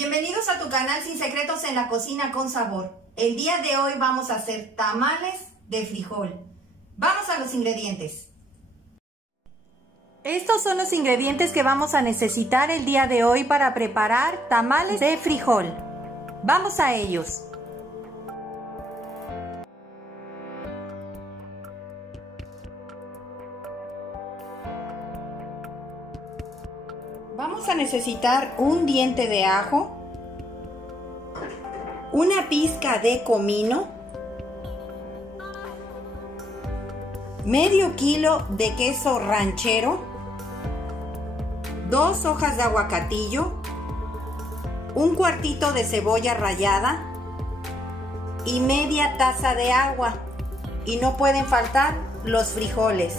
Bienvenidos a tu canal Sin Secretos en la Cocina con Sabor. El día de hoy vamos a hacer tamales de frijol. Vamos a los ingredientes. Estos son los ingredientes que vamos a necesitar el día de hoy para preparar tamales de frijol. Vamos a ellos. Vamos a necesitar un diente de ajo, una pizca de comino, medio kilo de queso ranchero, 2 hojas de aguacatillo, un cuartito de cebolla rallada y media taza de agua. Y no pueden faltar los frijoles.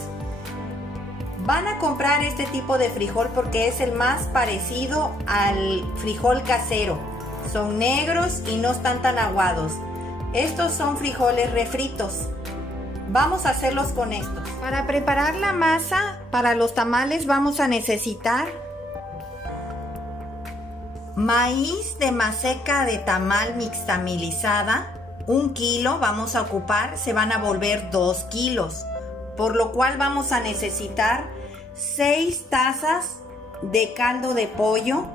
Van a comprar este tipo de frijol porque es el más parecido al frijol casero. Son negros y no están tan aguados. Estos son frijoles refritos. Vamos a hacerlos con estos. Para preparar la masa para los tamales vamos a necesitar maíz de maseca de tamal mixtamilizada, 1 kilo vamos a ocupar, se van a volver 2 kilos. Por lo cual vamos a necesitar 6 tazas de caldo de pollo.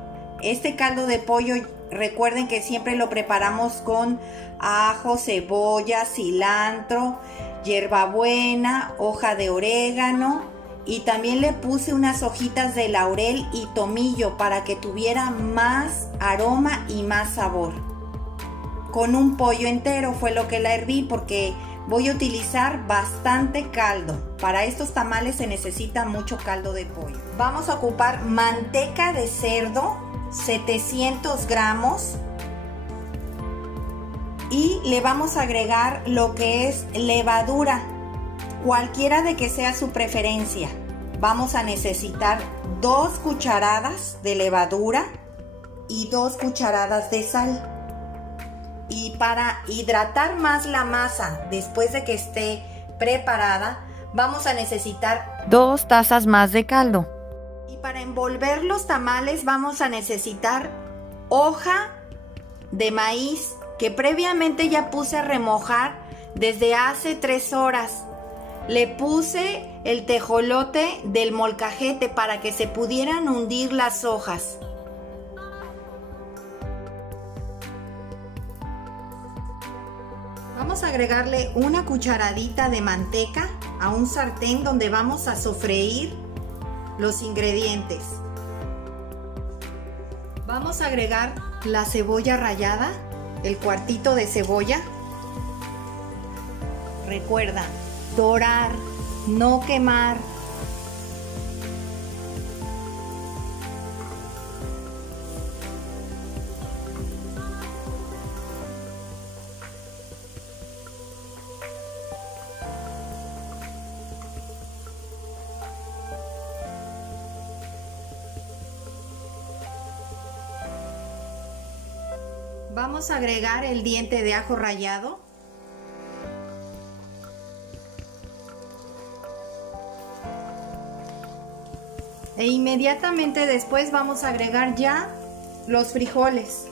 Este caldo de pollo, recuerden que siempre lo preparamos con ajo, cebolla, cilantro, hierbabuena, hoja de orégano y también le puse unas hojitas de laurel y tomillo para que tuviera más aroma y más sabor. Con un pollo entero fue lo que la herví porque voy a utilizar bastante caldo. Para estos tamales se necesita mucho caldo de pollo. Vamos a ocupar manteca de cerdo, 700 gramos. Y le vamos a agregar lo que es levadura, cualquiera de que sea su preferencia. Vamos a necesitar 2 cucharadas de levadura y 2 cucharadas de sal. Y para hidratar más la masa después de que esté preparada, vamos a necesitar 2 tazas más de caldo. Y para envolver los tamales vamos a necesitar hoja de maíz que previamente ya puse a remojar desde hace 3 horas. Le puse el tejolote del molcajete para que se pudieran hundir las hojas. Vamos a agregarle una cucharadita de manteca a un sartén donde vamos a sofreír los ingredientes. Vamos a agregar la cebolla rallada, el cuartito de cebolla. Recuerda, dorar, no quemar. Vamos a agregar el diente de ajo rallado. E inmediatamente después vamos a agregar ya los frijoles.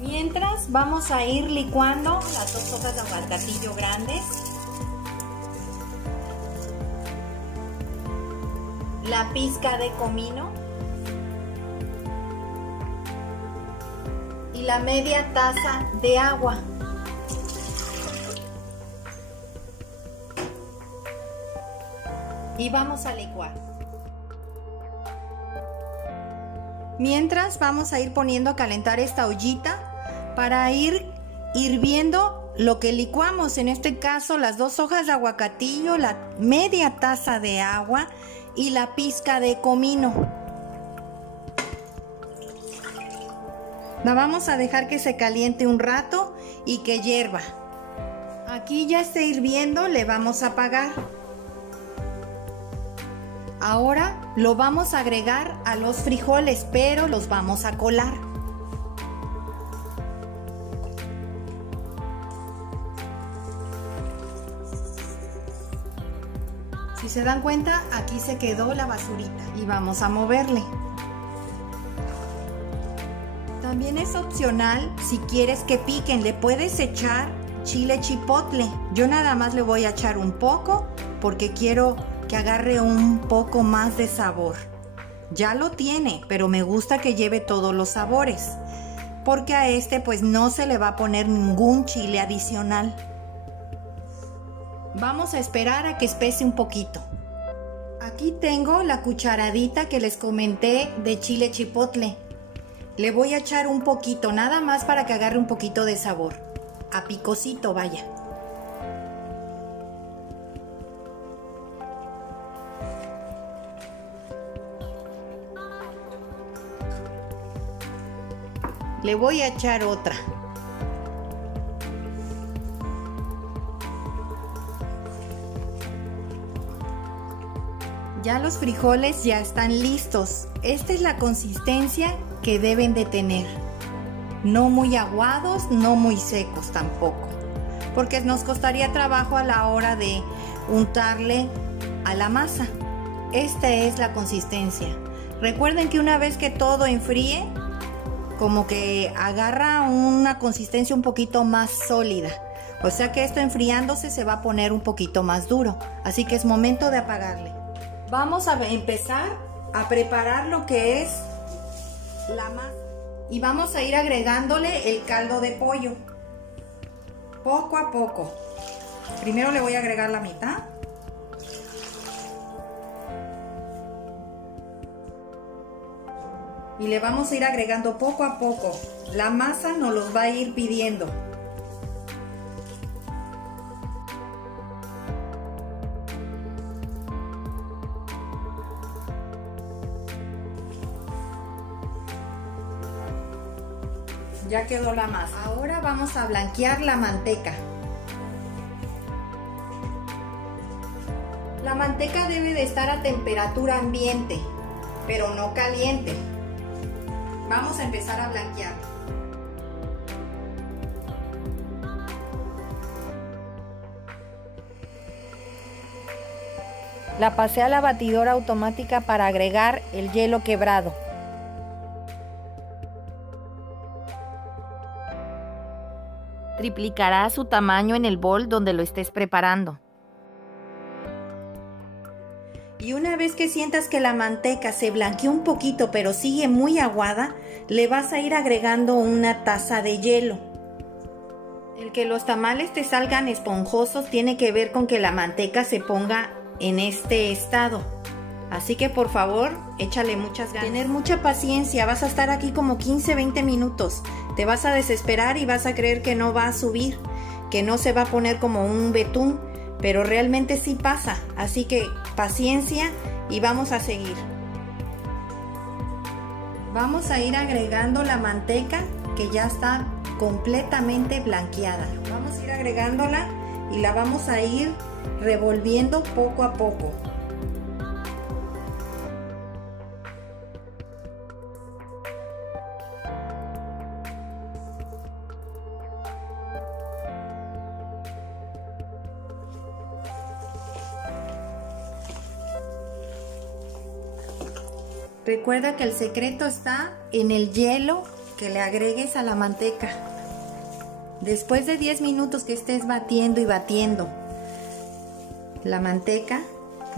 Mientras vamos a ir licuando las 2 hojas de aguacatillo grandes, la pizca de comino y la media taza de agua. Y vamos a licuar. Mientras vamos a ir poniendo a calentar esta ollita para ir hirviendo lo que licuamos, en este caso las 2 hojas de aguacatillo, la media taza de agua y la pizca de comino. La vamos a dejar que se caliente un rato y que hierva. Aquí ya está hirviendo, le vamos a apagar. Ahora lo vamos a agregar a los frijoles, pero los vamos a colar. Si se dan cuenta, aquí se quedó la basurita y vamos a moverle. También es opcional, si quieres que piquen, le puedes echar chile chipotle. Yo nada más le voy a echar un poco porque quiero que agarre un poco más de sabor. Ya lo tiene, pero me gusta que lleve todos los sabores, porque a este pues no se le va a poner ningún chile adicional. Vamos a esperar a que espese un poquito. Aquí tengo la cucharadita que les comenté de chile chipotle. Le voy a echar un poquito, nada más para que agarre un poquito de sabor. A picosito, vaya. Le voy a echar otra. Ya los frijoles ya están listos. Esta es la consistencia que deben de tener. No muy aguados, no muy secos tampoco, porque nos costaría trabajo a la hora de untarle a la masa. Esta es la consistencia. Recuerden que una vez que todo enfríe, como que agarra una consistencia un poquito más sólida. O sea que esto enfriándose se va a poner un poquito más duro. Así que es momento de apagarle. Vamos a empezar a preparar lo que es la masa. Y vamos a ir agregándole el caldo de pollo. Poco a poco. Primero le voy a agregar la mitad. Y le vamos a ir agregando poco a poco. La masa nos los va a ir pidiendo. Ya quedó la masa. Ahora vamos a blanquear la manteca. La manteca debe de estar a temperatura ambiente, pero no caliente. Vamos a empezar a blanquear. La pasé a la batidora automática para agregar el hielo quebrado. Triplicará su tamaño en el bol donde lo estés preparando. Y una vez que sientas que la manteca se blanqueó un poquito pero sigue muy aguada, le vas a ir agregando una taza de hielo. El que los tamales te salgan esponjosos tiene que ver con que la manteca se ponga en este estado. Así que por favor, échale muchas ganas. Tener mucha paciencia, vas a estar aquí como 15-20 minutos. Te vas a desesperar y vas a creer que no va a subir, que no se va a poner como un betún, pero realmente sí pasa. Así que paciencia y vamos a seguir. Vamos a ir agregando la manteca que ya está completamente blanqueada. Vamos a ir agregándola y la vamos a ir revolviendo poco a poco. Recuerda que el secreto está en el hielo que le agregues a la manteca. Después de 10 minutos que estés batiendo y batiendo, la manteca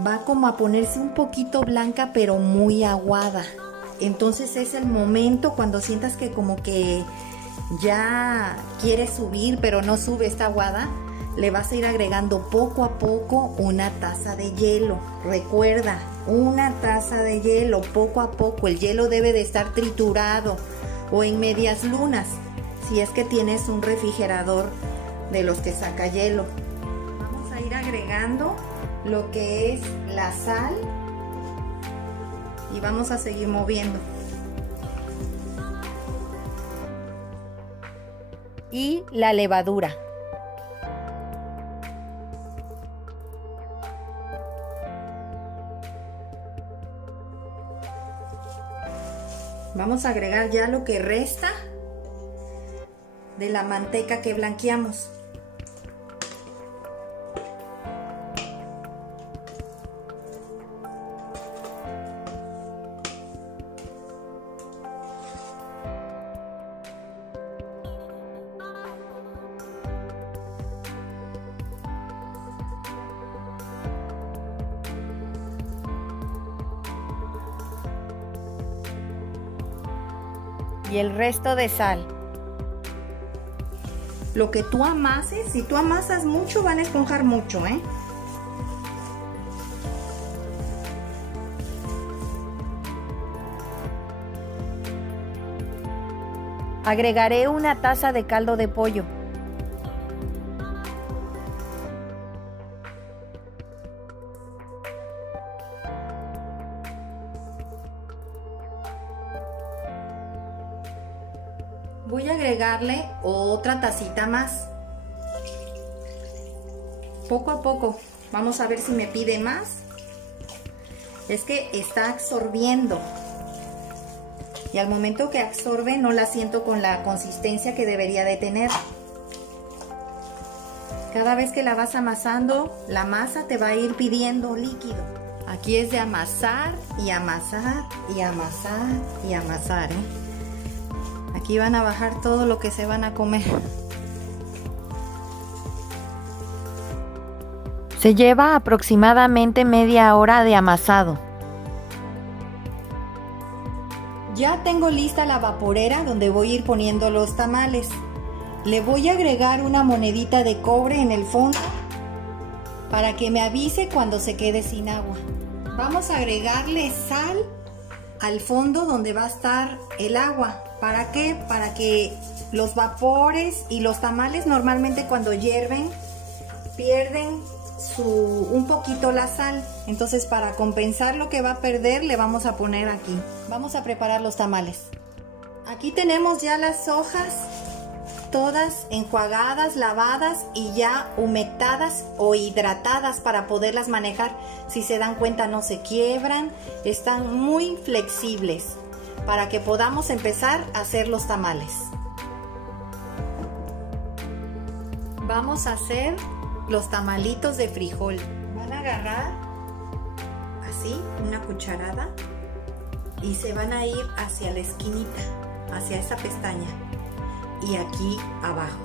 va como a ponerse un poquito blanca pero muy aguada. Entonces es el momento cuando sientas que como que ya quiere subir pero no sube, está aguada. Le vas a ir agregando poco a poco una taza de hielo. Recuerda, una taza de hielo poco a poco. El hielo debe de estar triturado o en medias lunas, si es que tienes un refrigerador de los que saca hielo. Vamos a ir agregando lo que es la sal y vamos a seguir moviendo. Y la levadura. Vamos a agregar ya lo que resta de la manteca que blanqueamos. Y el resto de sal. Lo que tú amases, si tú amasas mucho, van a esponjar mucho, ¿eh? Agregaré una taza de caldo de pollo. Voy a agregarle otra tacita más. Poco a poco. Vamos a ver si me pide más. Es que está absorbiendo. Y al momento que absorbe no la siento con la consistencia que debería de tener. Cada vez que la vas amasando, la masa te va a ir pidiendo líquido. Aquí es de amasar y amasar y amasar y amasar, ¿eh? Aquí van a bajar todo lo que se van a comer. Se lleva aproximadamente media hora de amasado. Ya tengo lista la vaporera donde voy a ir poniendo los tamales. Le voy a agregar una monedita de cobre en el fondo para que me avise cuando se quede sin agua. Vamos a agregarle sal al fondo donde va a estar el agua. ¿Para qué? Para que los vapores y los tamales normalmente cuando hierven pierden un poquito la sal. Entonces para compensar lo que va a perder le vamos a poner aquí. Vamos a preparar los tamales. Aquí tenemos ya las hojas todas enjuagadas, lavadas y ya humectadas o hidratadas para poderlas manejar. Si se dan cuenta no se quiebran, están muy flexibles para que podamos empezar a hacer los tamales. Vamos a hacer los tamalitos de frijol. Van a agarrar así una cucharada y se van a ir hacia la esquinita, hacia esa pestaña y aquí abajo.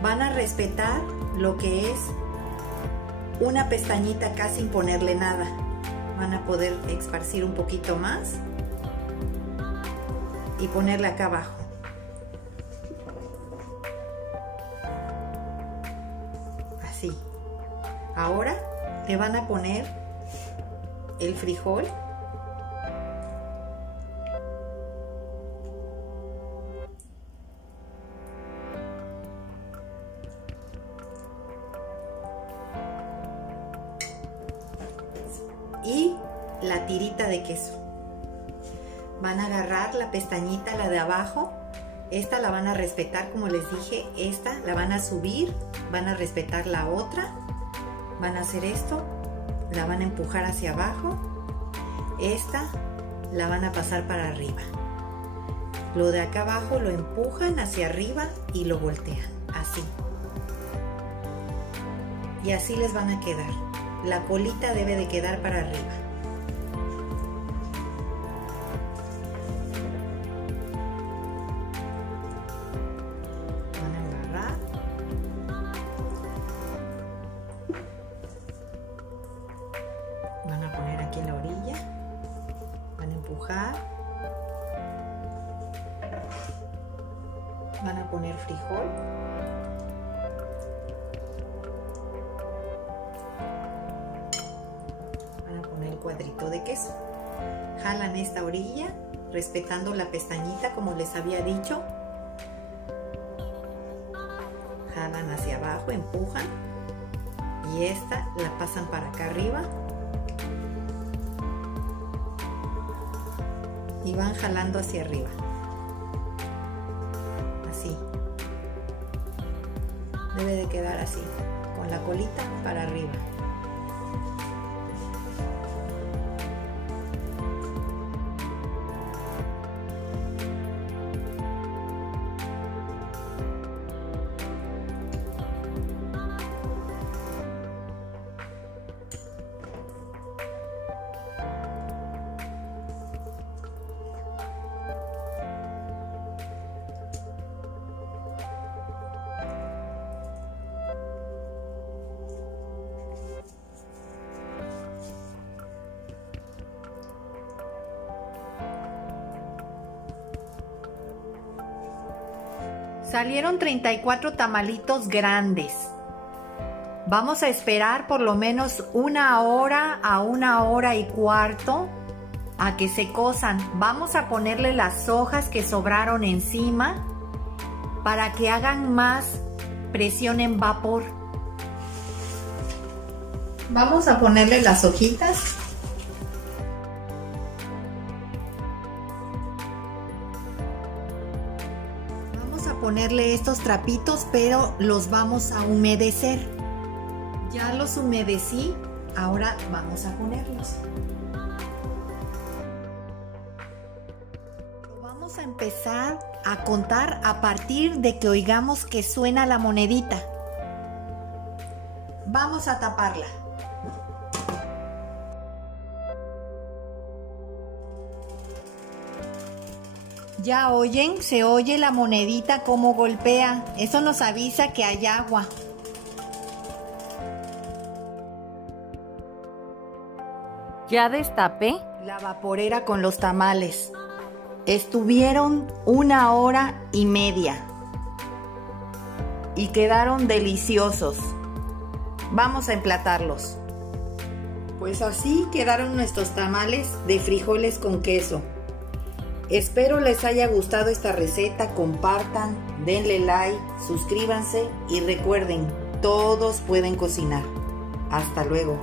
Van a respetar lo que es una pestañita acá sin ponerle nada. Van a poder esparcir un poquito más y ponerle acá abajo. Así. Ahora le van a poner el frijol. Y la tirita de queso. Van a agarrar la pestañita, la de abajo. Esta la van a respetar, como les dije. Esta la van a subir. Van a respetar la otra. Van a hacer esto. La van a empujar hacia abajo. Esta la van a pasar para arriba. Lo de acá abajo lo empujan hacia arriba y lo voltean. Así. Y así les van a quedar. La colita debe de quedar para arriba. Van a agarrar. Van a poner aquí en la orilla. Van a empujar. Van a poner frijol. Cuadrito de queso. Jalan esta orilla respetando la pestañita como les había dicho. Jalan hacia abajo, empujan y esta la pasan para acá arriba y van jalando hacia arriba. Así. Debe de quedar así, con la colita para arriba. Salieron 34 tamalitos grandes. Vamos a esperar por lo menos 1 hora a 1 hora y cuarto a que se cosan. Vamos a ponerle las hojas que sobraron encima para que hagan más presión en vapor. Vamos a ponerle las hojitas. Vamos a ponerle estos trapitos, pero los vamos a humedecer. Ya los humedecí, ahora vamos a ponerlos. Vamos a empezar a contar a partir de que oigamos que suena la monedita. Vamos a taparla. Ya oyen, se oye la monedita como golpea. Eso nos avisa que hay agua. Ya destapé la vaporera con los tamales. Estuvieron 1 hora y media y quedaron deliciosos. Vamos a emplatarlos. Pues así quedaron nuestros tamales de frijoles con queso. Espero les haya gustado esta receta. Compartan, denle like, suscríbanse y recuerden, todos pueden cocinar. Hasta luego.